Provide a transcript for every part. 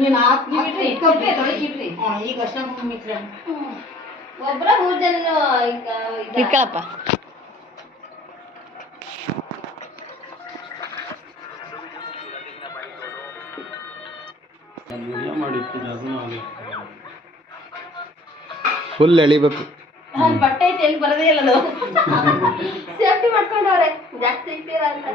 ನೀನ್ ಈಗ ಅಷ್ಟ ಒಬ್ರ ಮೂರ್ ಜನ ಇಟ್ಕೊಳಪ್ಪ. ಫುಲ್ ಎಳಿಬೇಕು. ಬಟ್ಟೆ ಐತೆ ಎಲ್ಲಿ ಬರೋದೇ ಇಲ್ಲ ನಾವು ಸೇಫ್ಟಿ ಮಾಡ್ಕೊಂಡವ್ರೆ. ಜಾಸ್ತಿ ಇರ್ತೀರಾ ಅಂತ.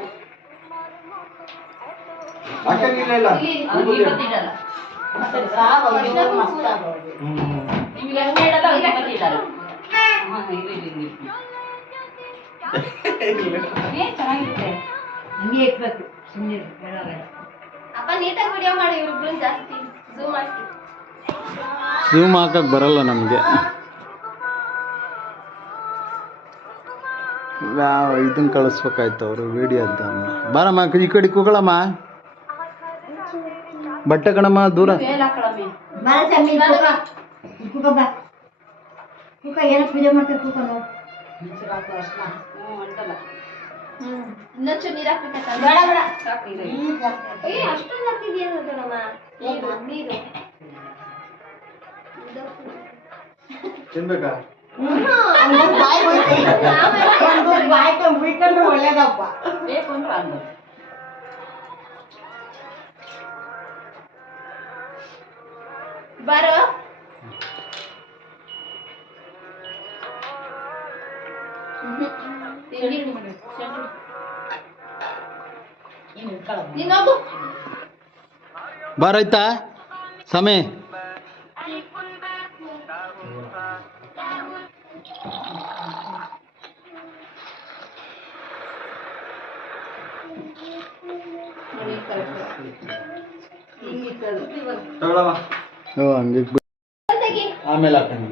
ಹಂಗೆ ಸುಮ್ಮನೆ ಬೇಡ ಅಪ್ಪ ನೀಟಾಗಿ ವಿಡಿಯೋ ಮಾಡಿ. ಇವ್ರಿಬ್ರು ಜಾಸ್ತಿ. ಝೂಮ್ ಹಾಕಕ್ ಬರಲ್ಲ ನಮಗೆ. ಇದನ್ನ ಕಳಿಸ್ಬೇಕಾಯ್ತು ಅವರು ವಿಡಿಯೋ ಅಂತ. ಬಾರಮ್ಮ ಈ ಕಡೆ ಕೂಗಳಮ್ಮ. ಬಟ್ಟೆ ಕಣಮ್ಮ ದೂರ. ತಿನ್ಬೇಕಾ? ಬಾಯಿ ಹೋಯ್ತು. ಒಂದೊಂದು ಬಾಯಿ ತುಂಬ ಬಿಟ್ಕೊಂಡ್ರೆ ಒಳ್ಳೇದಪ್ಪ ಬೇಕು ಅಂದ್ರೆ ಆಗ್ಬೋದು ಬಾರೋ ನೀನ್ ಹಿಡ್ಕೊಳಮ್ಮ. ನೀನ್ ಹೋಗು ಬಾರಾಯ್ತಾ ಸಮಯ ಆಮೇಲೆ ಹಾಕೊಂಡು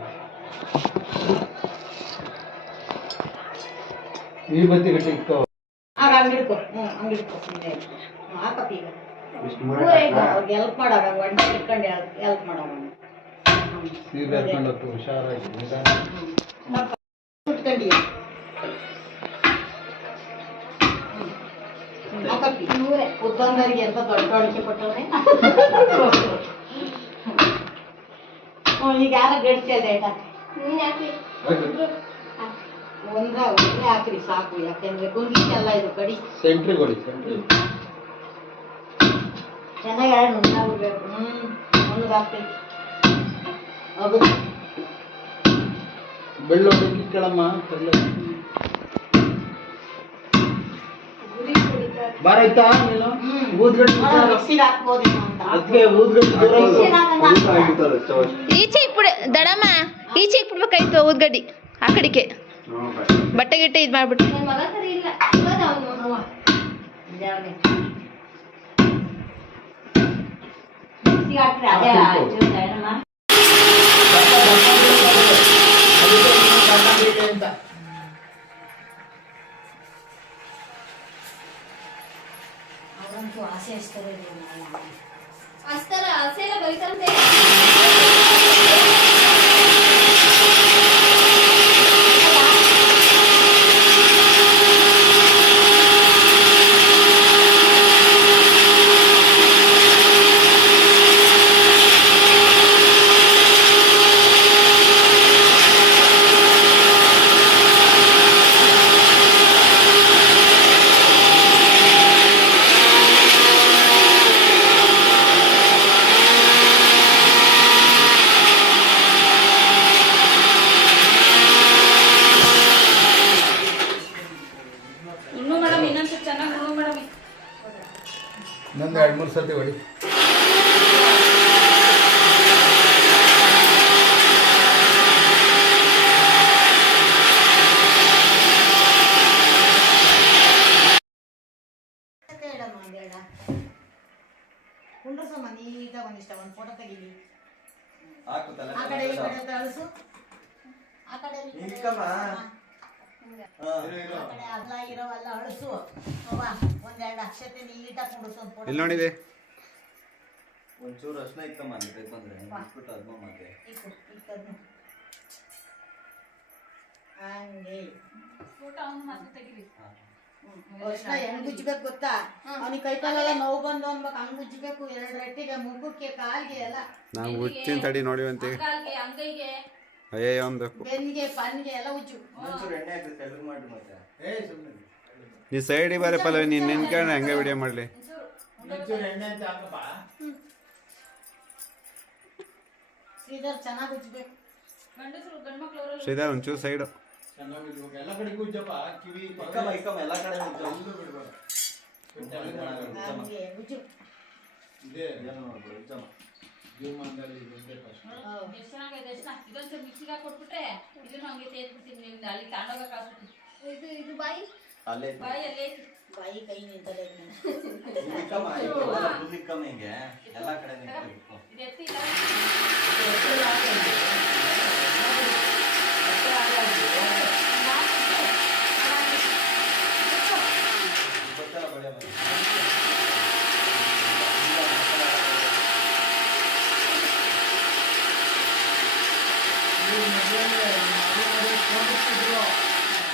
ಈ ಬತ್ತಿ ಗಟ್ಟಿ. ಅವ್ರಿಗೆ ಹೆಲ್ಪ್ ಒಂಟಿ ಇಟ್ಕೊಂಡು ಹೆಲ್ಪ್ ಮಾಡವ ಸೀರೆ ಹುಷಾರಾಗಿ ಉದ್ದಂದರಿಗೆ ಎಂತ ದೊಡ್ಡ ಅಡಿಕೆ ಕೊಟ್ಟವ್ರೆ. ಈಗ ಯಾರ ಗಡಿಸಿ ಅದೇ ಒಂದ್ರ ಒಂದೇ ಹಾಕ್ರಿ ಸಾಕು ಯಾಕೆಂದ್ರೆ ಎಲ್ಲ ಇದು ಕಡಿ. ಸೆಂಟ್ರಿ ಹೊಡಿ ಸೆಂಟ್ರಿಗೆ ಚೆನ್ನಾಗಿ ಎರಡು ನುಣ್ಣಾಗ್ಬಿಡ್ಬೇಕು. ಹ್ಮ್ ನುಣ್ಣಗೆ ಹಾಕ್ರಿ ಅದು ಬೆಳ್ಳುಳ್ಳಿ ಕಿತ್ಕೊಳ್ಳಮ್ಮ ಈಚೆ ಇಕ್ಬಿಡೆ ದಡಮ್ಮ. ಈಚೆ ಇಕ್ಬಿಡ್ಬೇಕಾಯ್ತು ಊದ್ಗಡ್ಡಿ ಆ ಕಡೆಗೆ. ಬಟ್ಟೆ ಗಿಟ್ಟೆ ಇದು ಮಾಡ್ಬಿಟ್ಟು. ನನ್ ಮಗ ಸರಿ ಇಲ್ಲ ಇವಾಗ ಅವನು ಇದ್ಯಾವ್ದು? ಮಿಕ್ಸಿಗೆ ಹಾಕ್ರಿ ಅದೇ ಆಯ್ತು ಏನಮ್ಮ ಅವರಂತೂ ಆಸೆ ಇಸ್ತಾರೆ ಅಷ್ಟರ ಹಸೆ ಎಲ್ಲ ಬೈತಂತೆ ಉಣ್ಣು ಮೇಡಮ್ ಇನ್ನೊಂದು ಚೆನ್ನಾಗಿ ಉಣ್ಣು ಮೇಡಮ್ ಇನ್ನೊಂದು ಸತಿ ಹೊಡಿ ಕುಂಡ್ರಸಮ್ಮ ನೀಟಾಗಿ ಒಂದಿಷ್ಟ ಒಂದು ಫೋಟೋ ತೆಗೀಲಿ. ಆ ಕಡೆ ಈ ಕಡೆ ತಳಿಸು. ಆ ಕಡೆ ಇರೋವೆಲ್ಲ ಅಳಿಸು. ಒಂದೆರಡು ಅಕ್ಷತೆ ನೀಟಾಗಿ ಕುಂಡ್ರಸು ಒಂದು ಫೋಟೋ ಒಂಚೂರು ಅರ್ಶನ ಇತ್ತಮ್ಮ ಅಲ್ಲಿ ಕೈ ಬಿಟ್ಬಿಟ್ಟು ಅದ್ಮ ಮತ್ತೆ ಹಂಗೆ. ಅರ್ಶಿನ ಹೆಂಗ್ ಉಜ್ಬೇಕು ಗೊತ್ತಾ? ಅವನಿಗೆ ಕೈಕಾಲೆಲ್ಲ ನೋವು ಬಂದು ಅನ್ಬೇಕು ಹಂಗ್ ಉಜ್ಬೇಕು ಎರಡು ರಟ್ಟಿಗೆ ಮುಗ್ಗುಕ್ಕೆ ಕಾಲ್ಗೆ ಎಲ್ಲ. ನಾವು ಹುಚ್ಚಿನ ತಡಿ ನೋಡಿವಂತೆ ಅಯ್ಯೋ ಅನ್ಬೇಕು ಬೆನ್ನಿಗೆ ಪನ್ನಿಗೆ ಎಲ್ಲ ಉಜ್ಜು. ಒಂಚೂರು ಎಣ್ಣೆ ಹಾಕಿ ತೆಳ್ಳಗ್ ಮಾಡಿ ಮತ್ತೆ. ನೀ ಸೈಡಿಗೆ ಬರ ಪಲ್ಲ ನೀನು ನಿನ್ಕೊಂಡು ಹಂಗೆ ವಿಡಿಯೋ ಮಾಡಲಿ. ಶ್ರೀಧರ್ ಚೆನ್ನಾಗಿ ಉಜ್ಬೇಕು ಗಂಡಸರು ಗಂಡ್ಮಕ್ಳು ಅವರೆಲ್ಲ ಶ್ರೀಧರ್ ಒಂಚೂರು ಸೈಡು. ಎಲ್ಲ ಕಡೆ ಉಜ್ಜಪ್ಪ? ಕಿವಿ ಪಕ್ಕ ಎಲ್ಲ ಕಡೆ ಉಜ್ಜು. ಎಲ್ಲೂ ಬಿಡ್ಬೇಡ. ಹಂಗೆ ಉಜ್ಜು. ಇದೇ. ಏನು ನೋಡ್ಬೋದು ಉಜ್ಜಮ್ಮ. ಜೀವಮಾನದಲ್ಲಿ ಇದೊಂದೇ ಕಷ್ಟ ಎಷ್ಟು ಚೆನ್ನಾಗಿದೆ ಎಷ್ಟು ಇದೊಂದು ಮಿಕ್ಸಿಗೆ ಹಾಕೊಟ್ಬಿಟ್ರೆ ಇದನ್ನ ಹಂಗೆ ತೆಗೆದ್ಬಿಡ್ತೀನಿ ನಿಮ್ದು. ಅಲ್ಲಿ ತಗೊಂಡೋಗಕ್ಕೆ ಇದು ಇದು ಬಾಯಿ? ಅಲ್ಲೇ ಇತ್ತು. ಬಾಯಲ್ಲಿ ಬಾಯಿ ಕೈ ನಿಂತಲೇ ಇದು ಇಕ್ಕಮ್ಮ, ಇಕ್ಕಮ್ಮ, full ಇಕ್ಕಮ್ಮ ಹಿಂಗೆ. ಎಲ್ಲ ಕಡೆ ನಿಂತ್ಕೊ ಇಕ್ಕೋ. ಇದು ಎತ್ತಿ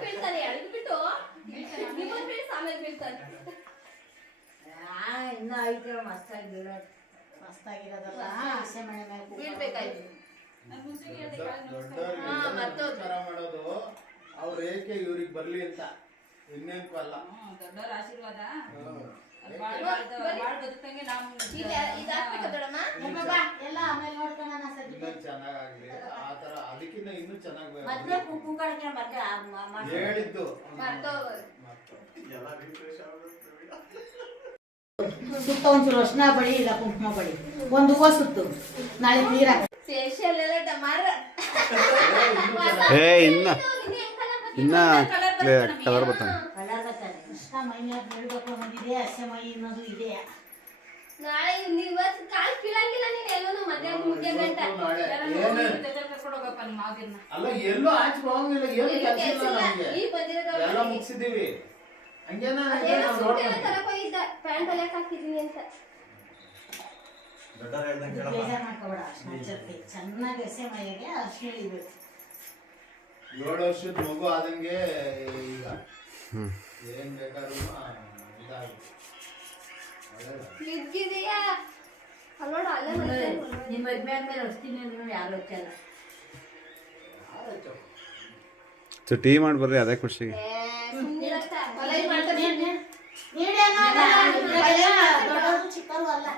ಬೀಳ್ತಾನೆ ಎಳ್ದು ಬಿಟ್ಟು ನಿಮ್ಮ ಆಮೇಲೆ ಇನ್ನೂ ಐತೆ ಮಸ್ತಾಗಿ ಮಸ್ತಾಗಿರೋದಲ್ಲ ಹಸೆ ಮನೆ ಮೇಲೆ. ಬೀಳ್ಬೇಕಾಯ್ತು ಮಾಡೋದು ಅವ್ರ ಏಕೆ ಇವ್ರಿಗೆ ಬರ್ಲಿ ಅಂತ? ಇನ್ನೇನ್ಕು ಅಲ್ಲ. ದೊಡ್ಡವ್ರ ಆಶೀರ್ವಾದ. ಚೆನ್ನಾಗಾಗ್ಲಿ. ಆ ತರ ಅದಕ್ಕಿಂತ ಇನ್ನೂ ಚೆನ್ನಾಗಿ ಹೇಳಿದ್ದು. ಸುತ್ತ ಒಂಚೂರು ಅರ್ಶಿನ ಬಳಿ ಇಲ್ಲ ಕುಂಕುಮ ಬಳಿ. ಒಂದು ಹೂವು ಸುತ್ತು. ನಾಳೆ ನೀರ. ಏ ಇನ್ನ ಇನ್ನ ಕಲರ್ ಬರ್ತಾನೆ ಮೈ ಮೇಲೆ ಬೀಳ್ಬೇಕು ಅನ್ನೋದಿದೆ ಹಸೆ ಮೈ ಅನ್ನೋದು ಇದೆ. ನಾಳೆ ನೀವು ಕಾಲ್ ನೀನು ಎಲ್ಲೂ ಗಂಟ ಅಲ್ಲ ಎಲ್ಲೂ ಆಚೆ ಹೋಗಂಗಿಲ್ಲ ಏನು ಕೆಲಸ ಇಲ್ಲ. ನಮ್ಗೆ. ಎಲ್ಲ ಹಂಗೇನ ಅಂತ. ದೊಡ್ಡವ್ರು ಹೇಳ್ದಂಗೆ ಕೇಳಪ್ಪ. ಬೇಜಾರು ಮಾಡ್ಕೋಬೇಡ ಅರ್ಶಿನ ಚೆನ್ನಾಗಿ ಹಸೆ ಮೈಗೆ ಅರ್ಶಿನ ಇಳಿಬೇಕು ಏಳು ವರ್ಷದ ಮಗು ಆದಂಗೆ ಈಗ ಏನ್ ಬೇಕಾದ್ರೂ ಇದ್ಗಿದೆಯಾ? ಅಲ್ಲಿ ನೋಡು ಅಲ್ಲೇ ಮತ್ತೆ ನಿಮ್ಮ ಮದ್ವೆ ಆದ್ಮೇಲೆ ಹೊಸ್ತೀನಿ ಅಂದ್ರೆ ಯಾರು ಹಚ್ಚಲ್ಲ ಸೊ ಟೀ ಮಾಡಿ ಬರ್ರಿ ಅದೇ ಖುಷಿ ಮಾಡ್ತಾರೆ ನೀಡೇನೋ ದೊಡ್ಡವರು ಚಿಕ್ಕವರು ಅಲ್ಲ.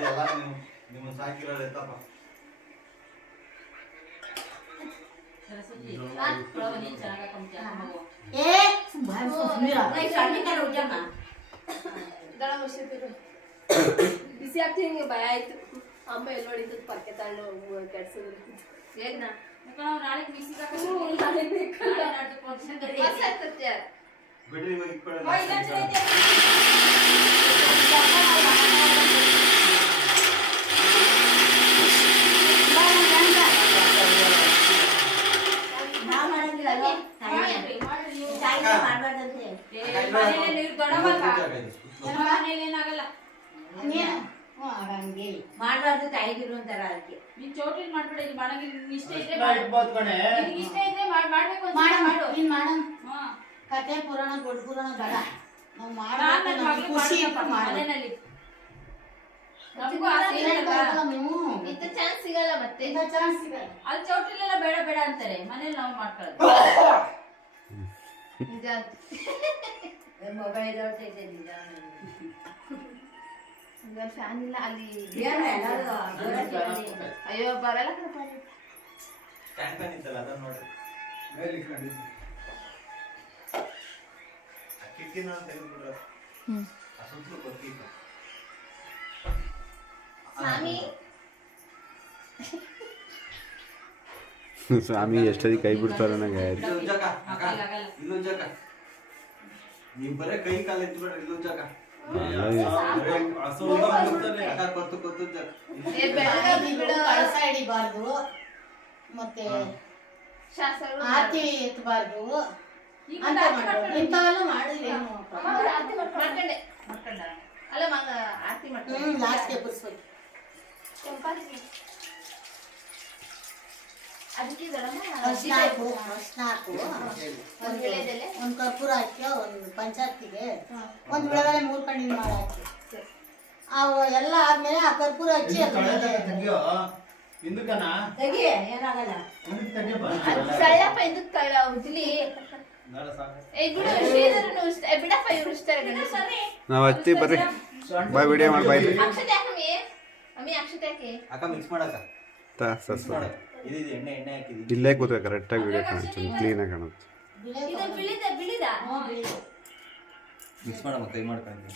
ಎಲ್ಲ ನೀವು ನಿಮ್ಮನ್ನ ಸಾಕಿರೋರು ಎತ್ತಪ್ಪ. ಏ ಬಿಸಿ ಆಗ್ತಿ ನಿಂಗೆ ಭಯ ಆಯ್ತು. ಅಮ್ಮ ಎಲ್ಲ ನೋಡಿದ್ದು ಪಕ್ಕೆ ತಾಳು ಕೆಡ್ಸಿದ್ರು. ಹೇಗ್ನ ನಾಳೆ ಹ್ಞೂ, ಮಾಡಬಾರ್ದು ತಾಯಿಗಿರು ಅಂತಾರ ಅದಕ್ಕೆ. ನೀನ್ ಚೌಟ್ರಿ ಮಾಡ್ಬೇಡ ಇಲ್ಲಿ ಇಷ್ಟ ಇದ್ರೆ ಇಷ್ಟ ಇದ್ರೆ ಮಾಡ್- ಮಾಡ್ಬೇಕು ಮಾಡ ಮಾಡು. ನೀನ್ ಮಾಡಮ್ ಹಾ. ಕತೆ ಪುರಾಣ ದೊಡ್ಡ ಪುರಾಣ ಬೇಡ. ಇಂಥ ಚಾನ್ಸ್ ಸಿಗಲ್ಲ ಮತ್ತೆ. ಚಾನ್ಸ್ ಸಿಗಲ್ಲ. ಅಲ್ಲಿ ಚೌಟ್ರಿಲೆಲ್ಲ ಬೇಡ ಬೇಡ ಅಂತಾರೆ. ಮನೇಲಿ ನಾವು ಮಾಡ್ಕೊಳ್ಳೋದು. ನಿಜ. ಮೊಬೈಲ್ ಫ್ಯಾನ್ ಇಲ್ಲ ಅಲ್ಲಿ ಅಯ್ಯೋ ಬರಲ್ಲ ಕಣಪ್ಪ. ಕಿಟಕಿನ ತೆಗೆದ್ಬಿಡ್ರ ಆ ಸುತ್ತಲೂ ಬರ್ತಿತ್ತು ಸ್ವಾಮಿ ಎಷ್ಟೊತ್ತಿಗೆ ಕೈ ಬಿಡ್ತಾರೆ ನನಗೆ ನೀವ್ ಬರೇ ಕೈ ಕಾಲು ಎತ್ಬಿಡ್ರಿ ಕಳಸ ಹಿಡಿಬಾರ್ದು ಮತ್ತೆ ಆರತಿ ಎತ್ತಬಾರ್ದು ಅಂತ. ಇಂಥವೆಲ್ಲ ಮಾಡಿದ್ರೆ ಏನು ಅಮ್ಮ ಅವ್ರು ಆರತಿ ಮಾಡ್ಕೊಂಡೆ. ಮಾಡ್ಕೊಂಡ? ಅಲ್ಲ ಮಗ ಆರತಿ ಮಾಡ್ಕೊಂಡೆ ಹ್ಮ್ ಲಾಸ್ಟ್ಗೆ ಎಬ್ಬರಿಸ್ಬೇಕು ಕೆಂಪಾಗಿ ಅದಕ್ಕೆ ಅರ್ಶಿನ ಹಾಕು ಅರ್ಶಿನ ಹಾಕು ಒಂದ್ ಒಂದು ಕರ್ಪೂರ ಹಾಕಿ ಒಂದು ಪಂಚಾಯತಿಗೆ ಒಂದು ವಿಳಗಡೆ ಮೂರ್ ಕಣ್ಣಿನ ಮಾಡಿ ಹಾಕಿ. ಅವು ಎಲ್ಲ ಆದ್ಮೇಲೆ ಆ ಕರ್ಪೂರ ಹಚ್ಚಿ ಹಿಂದಕ್ಕನ? ತೆಗಿ ಏನಾಗಲ್ಲ. ಹಿಂದಕ್ಕೆ ತೆಗಿಯಪ್ಪ ತಳ ಉಜ್ಲಿ ನಾವು ಹತ್ತಿ ಬರ್ರಿ ಬಾಯ್ ವಿಡಿಯೋ ಮಾಡಿ ಬಾಯ್ ಇಲ್ಲೇ ಕೂತ್ಕೊ ಕರೆಕ್ಟಾಗಿ ವಿಡಿಯೋ ಕಾಣುತ್ತೆ ಕ್ಲೀನಾಗಿ ಕಾಣುತ್ತೆ ಮಿಕ್ಸ್ ಮಾಡಮ್ಮ ಕೈ ಮಾಡ್ಕೊಂಡು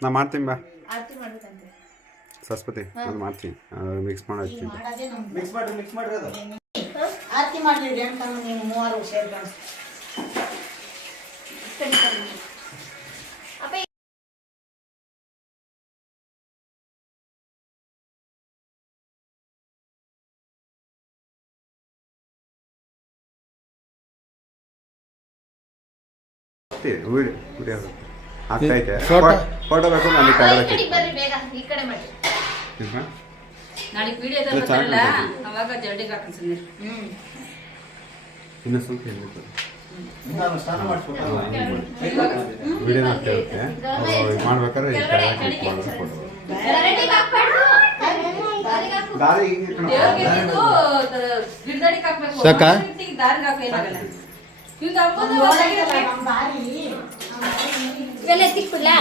ನಾ ಮಾಡ್ತೀನಿ ಬಾ ಸರಸ್ವತಿ ನಾನು ಮಾಡ್ತೀನಿ ಮಿಕ್ಸ್ ಮಾಡಿ ಮಿಕ್ಸ್ ಮಾಡ್ರಿ ಮಿಕ್ಸ್ ಮಾಡ್ರಿ ಅದು ಆರತಿ ಮಾಡಿದ್ರಿ ಅಂತ ನೀವು ಮೂವರು ಸೇರ್ಕೊಂಡು ಆಗ್ತೈತೆ. ಫೋಟೋ ಬೇಕು ನಾನು ಈ ಕಡೆ ಮಾಡಿ ನಾಳೆ ವಿಡಿಯೋ ಅವಾಗ ಜಲ್ಡಿಗೆ ಹಾಕೊಂಡು ಸುಮ್ಮನೆ ಹ್ಮ್. ಇನ್ನೂ ಸ್ವಲ್ಪ ಹೇಳ್ಬೇಕು ವಿಡಿಯೋ ಆಗ್ತಿರುತ್ತೆ ಇದು ಮಾಡ್ಬೇಕಾದ್ರೆ ಈ ಕೆಳಗೆ click ಮಾಡೋದು photo. ರೆಡಿಗೆ ಹಾಕ್ಬಾರ್ದು. ಹಾಕು. ದಾರಿ ಹಿಂಗೆ ಇಟ್ಕೊಂಡು ದೇವ್ರಿಗೆ ಇದು ಗಿಡದಡಿಗೆ ಹಾಕ್ಬೇಕು ಸಾಕ? ಇವೆಲ್ಲ ಎತ್ತಿಕ್ಬಿಡ್ಲಾ